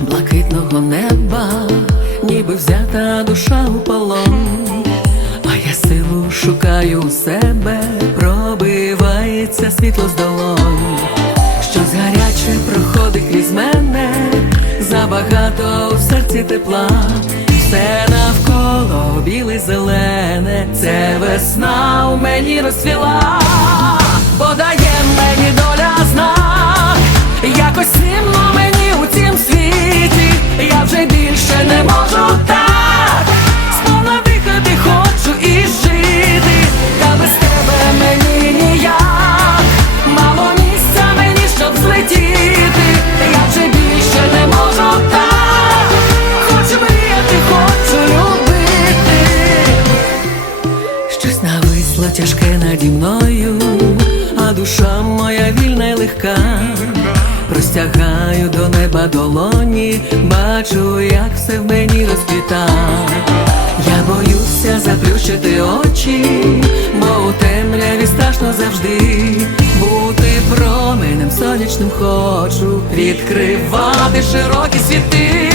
Блакитного неба, ніби взята душа у полон. А я силу шукаю у себе, пробивається світло з долонь. Щось гаряче проходить крізь мене, забагато у серці тепла. Все навколо біле зелене, це весна у мені розцвіла, подає мені доля знак, якось сумно мені у цім світі, я вже більше не можу так, сповна дихати хочу і жити, та без тебе мені ніяк, мало місця мені, щоб злетіти, тяжке наді мною, а душа моя вільна й легка. Простягаю до неба долоні, бачу, як все в мені розквіта. Я боюся заплющити очі, бо у темряві страшно завжди бути променем сонячним хочу, відкривати широкі світи.